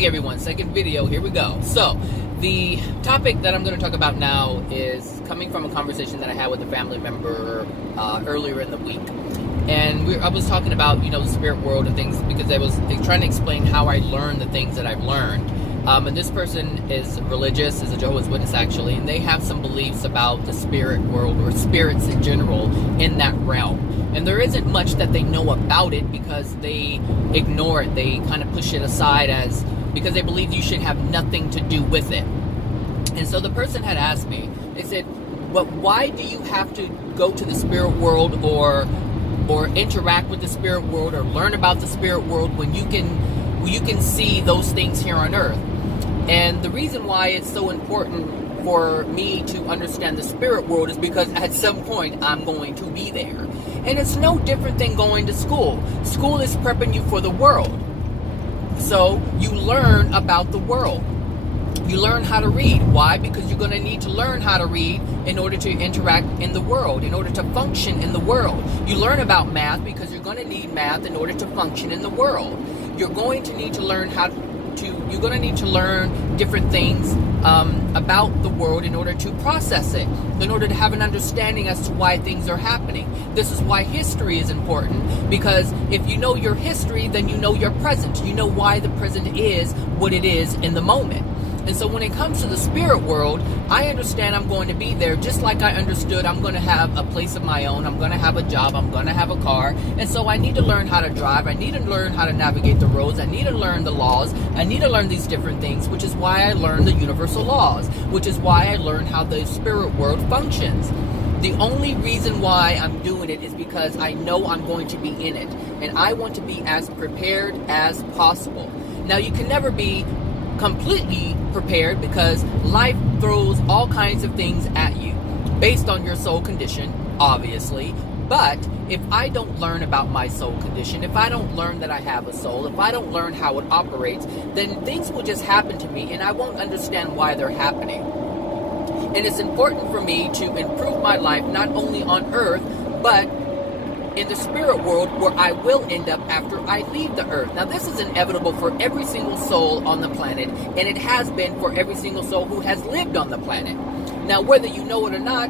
morning, everyone. Second video. Here we go. So, the topic that I'm going to talk about now is coming from a conversation that I had with a family member earlier in the week. And I was talking about, the spirit world and things because they trying to explain how I learned the things that I've learned. And this person is religious, is a Jehovah's Witness actually, and they have some beliefs about the spirit world or spirits in general in that realm. And there isn't much that they know about it because they ignore it. They kind of push it aside because they believe you should have nothing to do with it. And so the person had asked me, they said, but why do you have to go to the spirit world or interact with the spirit world or learn about the spirit world when you can see those things here on earth? And the reason why it's so important for me to understand the spirit world is because at some point I'm going to be there. And it's no different than going to school. School is prepping you for the world. So you learn about the world. You learn how to read. Why? Because you're going to need to learn how to read in order to interact in the world, in order to function in the world. You learn about math because you're going to need math in order to function in the world. You're going to need to learn you're going to need to learn different things about the world in order to process it, in order to have an understanding as to why things are happening. This is why history is important, because if you know your history, then you know your present. You know why the present is what it is in the moment. And so when it comes to the spirit world, I understand I'm going to be there just like I understood I'm going to have a place of my own. I'm going to have a job. I'm going to have a car. And so I need to learn how to drive. I need to learn how to navigate the roads. I need to learn the laws. I need to learn these different things, which is why I learned the universal laws, which is why I learned how the spirit world functions. The only reason why I'm doing it is because I know I'm going to be in it. And I want to be as prepared as possible. Now, you can never be completely prepared because life throws all kinds of things at you based on your soul condition, obviously. But if I don't learn about my soul condition, if I don't learn that I have a soul, if I don't learn how it operates, then things will just happen to me and I won't understand why they're happening. And it's important for me to improve my life not only on earth, but in the spirit world where I will end up after I leave the earth. Now, this is inevitable for every single soul on the planet, and it has been for every single soul who has lived on the planet. Now, whether you know it or not,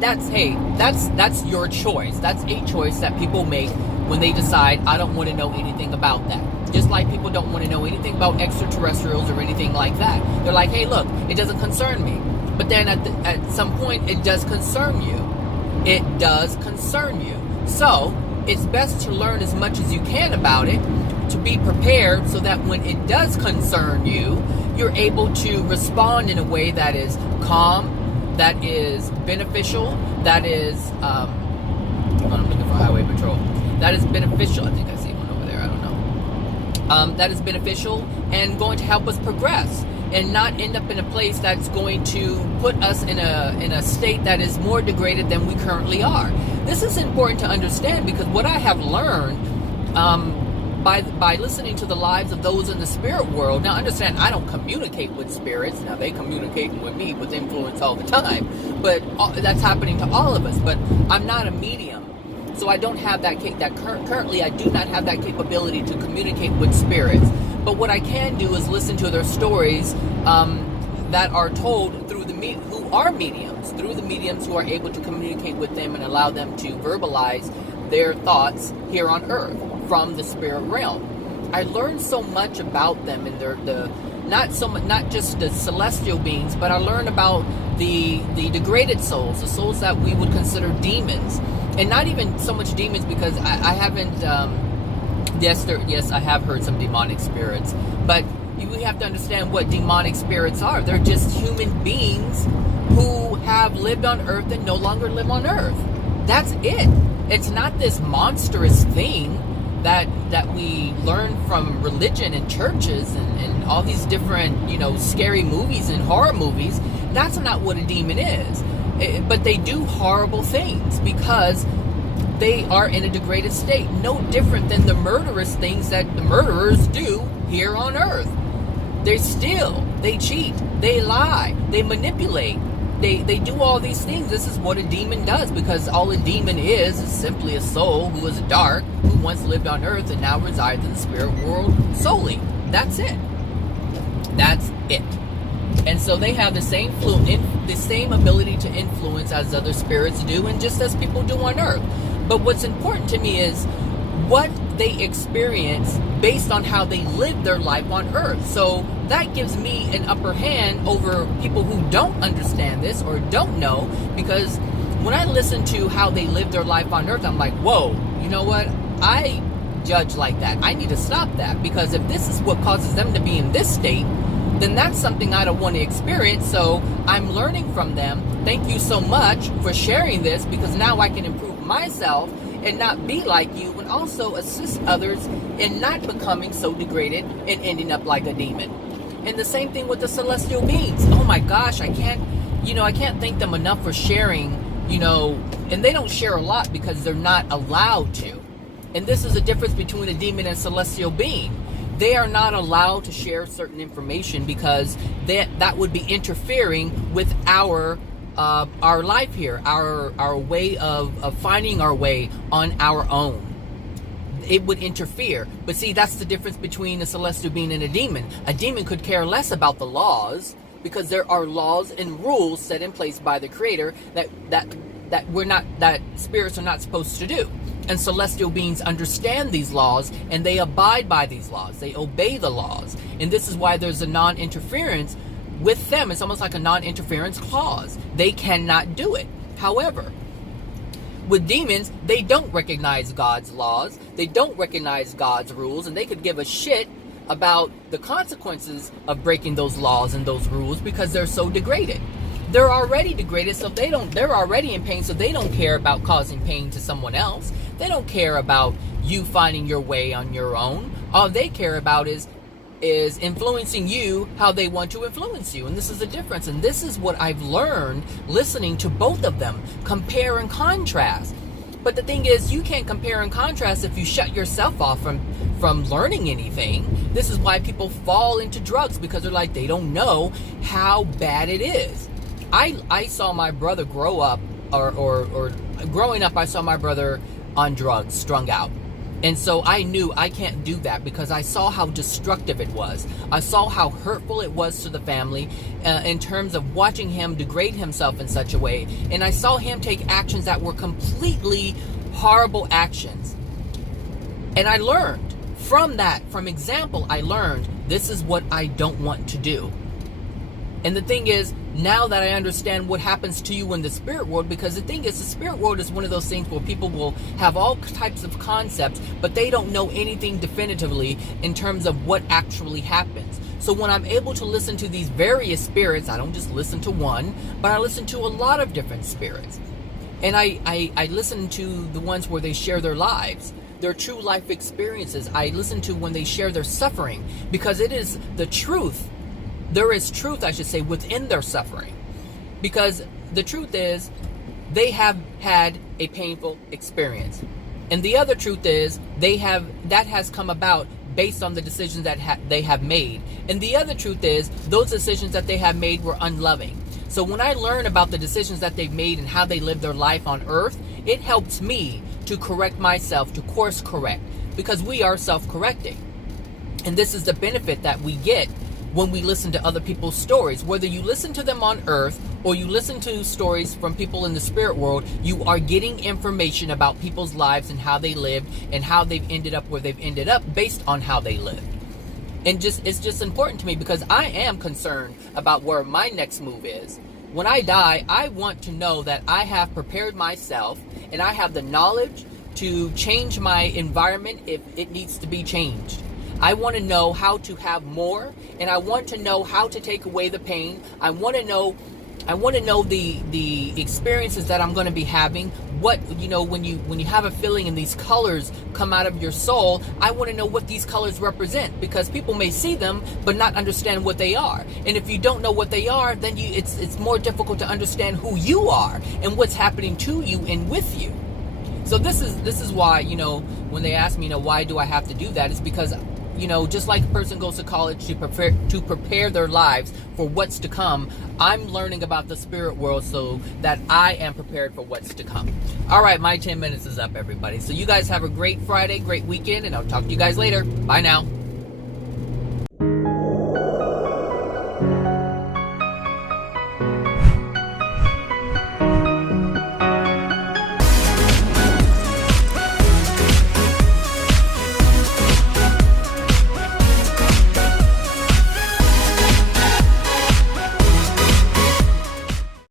that's your choice. That's a choice that people make when they decide, I don't want to know anything about that. Just like people don't want to know anything about extraterrestrials or anything like that. They're like, hey, look, it doesn't concern me. But then at some point, it does concern you. It does concern you. So, it's best to learn as much as you can about it, to be prepared so that when it does concern you, you're able to respond in a way that is calm, that is beneficial, that is, I'm looking for highway patrol. That is beneficial. I think I see one over there, I don't know. That is beneficial and going to help us progress and not end up in a place that's going to put us in a state that is more degraded than we currently are. This is important to understand because what I have learned by listening to the lives of those in the spirit world. Now, understand, I don't communicate with spirits. Now, they communicate with me with influence all the time, but that's happening to all of us. But I'm not a medium, so I don't have currently I do not have that capability to communicate with spirits. But what I can do is listen to their stories that are told through who are mediums, through the mediums who are able to communicate with them and allow them to verbalize their thoughts here on earth from the spirit realm. I learned so much about them and not just the celestial beings, but I learned about the degraded souls, the souls that we would consider demons, and not even so much demons because I haven't. Yes, I have heard some demonic spirits, but we have to understand what demonic spirits are. They're just human beings who have lived on earth and no longer live on earth. That's it. It's not this monstrous thing that we learn from religion and churches and all these different, scary movies and horror movies. That's not what a demon is. But they do horrible things because they are in a degraded state, no different than the murderous things that the murderers do here on earth. They steal, they cheat, they lie, they manipulate, they do all these things. This is what a demon does, because all a demon is simply a soul who is dark, who once lived on earth and now resides in the spirit world solely. That's it. That's it. And so they have the same ability to influence as other spirits do, and just as people do on earth. But what's important to me is what they experience based on how they live their life on earth. So that gives me an upper hand over people who don't understand this or don't know, because when I listen to how they live their life on earth, I'm like, whoa, you know what? I judge like that. I need to stop that, because if this is what causes them to be in this state, then that's something I don't want to experience. So I'm learning from them. Thank you so much for sharing this, because now I can improve myself and not be like you, and also assist others in not becoming so degraded and ending up like a demon. And the same thing with the celestial beings. Oh my gosh, I can't thank them enough for sharing, and they don't share a lot because they're not allowed to. And this is the difference between a demon and celestial being. They are not allowed to share certain information because that would be interfering with our life here, our way of finding our way on our own. It would interfere. But see, that's the difference between a celestial being and a demon. A demon could care less about the laws, because there are laws and rules set in place by the Creator that spirits are not supposed to do. And celestial beings understand these laws, and they abide by these laws. They obey the laws. And this is why there's a non-interference with them. It's almost like a non-interference clause. They cannot do it. However, with demons, they don't recognize God's laws. They don't recognize God's rules, and they could give a shit about the consequences of breaking those laws and those rules, because they're so degraded. They're already degraded, so they're already in pain, so they don't care about causing pain to someone else. They don't care about you finding your way on your own. All they care about is influencing you how they want to influence you. And this is the difference. And this is what I've learned listening to both of them. Compare and contrast. But the thing is, you can't compare and contrast if you shut yourself off from learning anything. This is why people fall into drugs, because they're like, they don't know how bad it is. I saw my brother grow up, or growing up, I saw my brother on drugs, strung out. And so I knew I can't do that, because I saw how destructive it was. I saw how hurtful it was to the family in terms of watching him degrade himself in such a way. And I saw him take actions that were completely horrible actions. And I learned from that, from example, I learned this is what I don't want to do. And the thing is, now that I understand what happens to you in the spirit world, because the thing is, the spirit world is one of those things where people will have all types of concepts, but they don't know anything definitively in terms of what actually happens. So when I'm able to listen to these various spirits, I don't just listen to one, but I listen to a lot of different spirits. And I listen to the ones where they share their lives, their true life experiences. I listen to when they share their suffering, because it is the truth. There is truth, I should say, within their suffering. Because the truth is, they have had a painful experience. And the other truth is, that has come about based on the decisions that they have made. And the other truth is, those decisions that they have made were unloving. So when I learn about the decisions that they've made and how they live their life on earth, it helps me to correct myself, to course correct. Because we are self-correcting. And this is the benefit that we get when we listen to other people's stories. Whether you listen to them on earth or you listen to stories from people in the spirit world, you are getting information about people's lives and how they lived and how they've ended up where they've ended up based on how they lived. And it's just important to me, because I am concerned about where my next move is. When I die, I want to know that I have prepared myself and I have the knowledge to change my environment if it needs to be changed. I want to know how to have more, and I want to know how to take away the pain. I want to know the experiences that I'm going to be having. What, when you have a feeling and these colors come out of your soul, I want to know what these colors represent, because people may see them but not understand what they are. And if you don't know what they are, then it's more difficult to understand who you are and what's happening to you and with you. So this is why, when they ask me, why do I have to do that? It's because, just like a person goes to college to prepare their lives for what's to come, I'm learning about the spirit world so that I am prepared for what's to come. All right, my 10 minutes is up, everybody. So you guys have a great Friday, great weekend, and I'll talk to you guys later. Bye now.